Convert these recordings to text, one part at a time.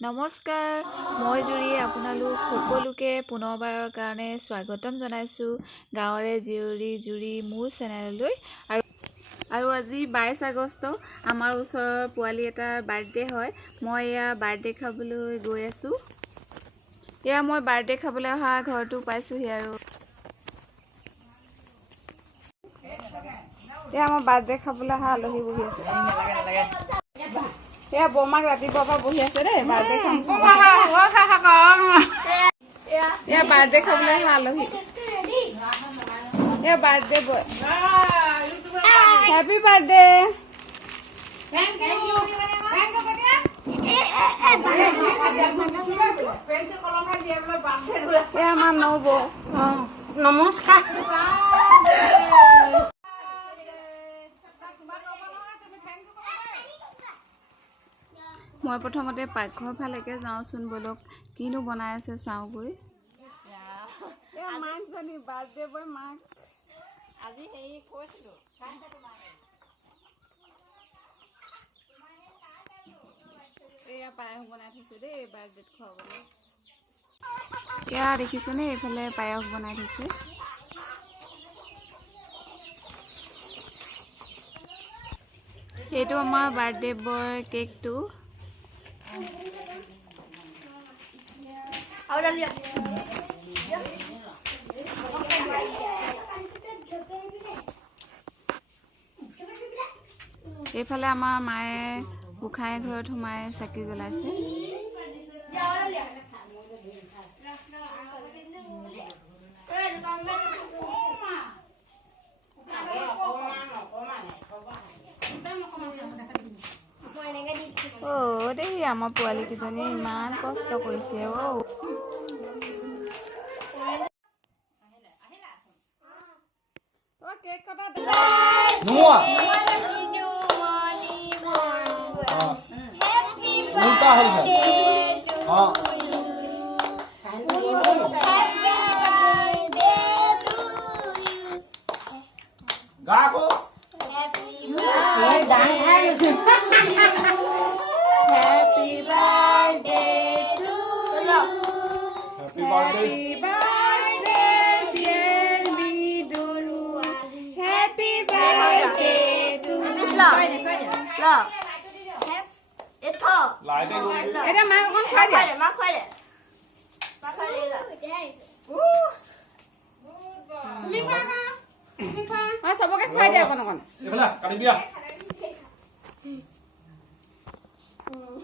নমস্কাৰ, মই জুৰি আপোনালোক সকলোকে পুনৰবাৰৰ কাৰণে স্বাগতম জনাইছোঁ গাঁৱৰে জীয়ৰী জুৰি মোৰ চেনেললৈ। আৰু আজি 22 আগষ্ট আমাৰ ওচৰৰ পোৱালি এটাৰ বাৰ্থডে হয়। মই এয়া বাৰ্থডে খাবলৈ গৈ আছোঁ। এয়া মই বাৰ্থডে খাবলৈ অহা ঘৰটো পাইছোঁহি আৰু এয়া আমাৰ বাৰ্থডে খাবলৈ অহা আলহী বহি আছে। এয়া বৰমাক ৰাতিপুৱাৰ পৰা বহি আছে দেই বাৰ্থডে খাম। এয়া বাৰ্থডে খাবলৈ অহা আলহী। এয়া বাৰ্থডে বয়। Happy birthday. এয়া আমাৰ নবৌ। নমস্কাৰ। মই প্ৰথমতে পাকঘৰ ফালেকে যাওঁচোন, বলক কিনো বনাই আছে চাওঁগৈ। মাকজনী বাৰ্থডে বয় মাক আজি হেৰি কৈছিলোঁ এয়া পায়স বনাই থৈছে দেই বাৰ্থডেত খুৱাবলৈ। এয়া দেখিছেনে, এইফালে পায়স বনাই থৈছে। এইটো আমাৰ বাৰ্থডে বয় কেকটো। এইফালে আমাৰ মায়ে গোঁসাই ঘৰত সোমাই চাকি জ্বলাইছে। দেই আমাৰ পোৱালীকেইজনীয়ে ইমান কষ্ট কৰিছে। কেক কটা চবকে খুৱাই দিয়া অকণ অকণ।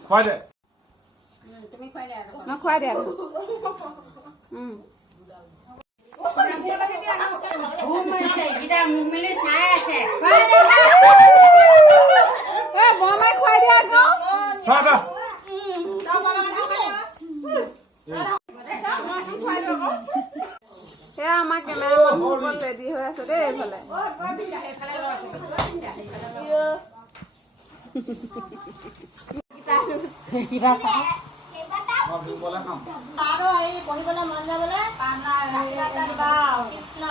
খুৱাই দিয়া বৰমাই খুৱাই দিয়া আকৌ। সেয়া আমাৰ কেমেৰামেন ৰেডি হৈ আছে দেই এইফালে। পঢ়িবলৈ মন যাবলৈ কৃষ্ণ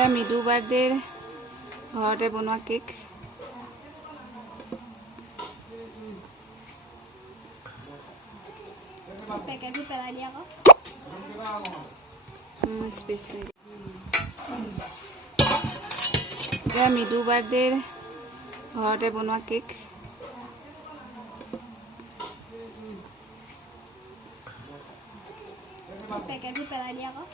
এয়া মৃদু বাৰ্থডেৰ ঘৰতে বনোৱা কেক। পেকেটটো পেলাই দিয়া আকৌ। স্পেচিয়েল এয়া মৃদু বাৰ্থডেৰ ঘৰতে বনোৱা কেক। পেকেটটো পেলাই দিয়া আকৌ।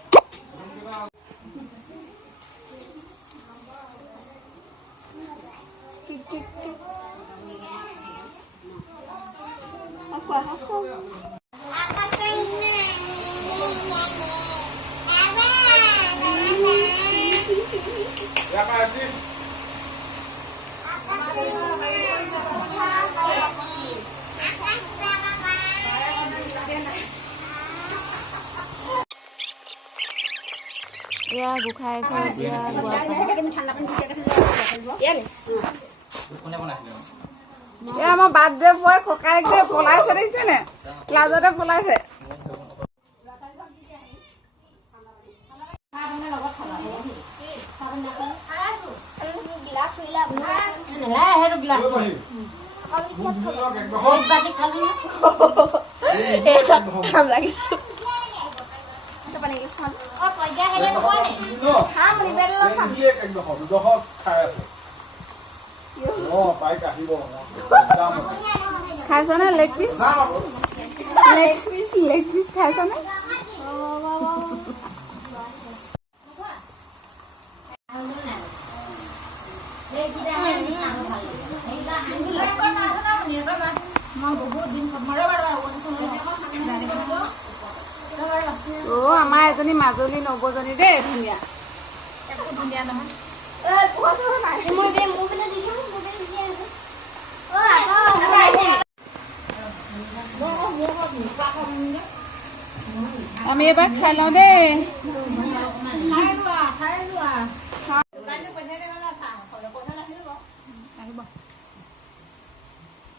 এয়া গোঁসাই ঘৰত দিয়া গুৱা এয়া আমাৰ বাৰ্থডে বয় ককাইক যে পলাইছে দেখিছেনে? ক্লাজতে পলাইছে। খাইছনে লেগ পিচ? লেগ পিচ খাইছনে? আমাৰ এজনী মাজুলী নবজনী দেই, ধুনীয়া। একো ধুনীয়া নহয়। আমি এবাৰ খাই লওঁ দেই।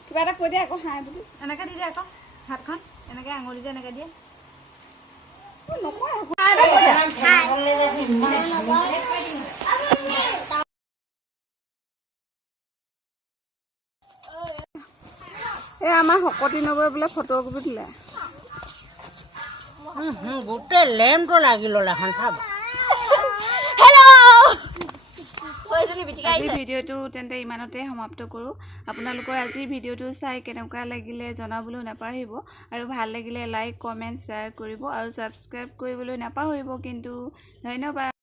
কিবা এটা কৈ দিয়ে আকৌ খাই বুলি। এনেকে দি দিয়ে আকৌ হাতখন এনেকে আঙুলি যে এনেকে দিয়ে। এই আমাৰ শকতি নবৈ বোলে ফটো কপি দিলে। গোটেই লেমটো লাগি ল'লে এখন চাব। আজিৰ ভিডিঅ'টো তেন্তে ইমানতে সমাপ্ত কৰোঁ। আপোনালোকৰ আজিৰ ভিডিঅ'টো চাই কেনেকুৱা লাগিলে জনাবলৈ নাপাহৰিব, আৰু ভাল লাগিলে লাইক কমেণ্ট শ্বেয়াৰ কৰিব আৰু ছাবস্ক্ৰাইব কৰিবলৈ নাপাহৰিব কিন্তু। ধন্যবাদ।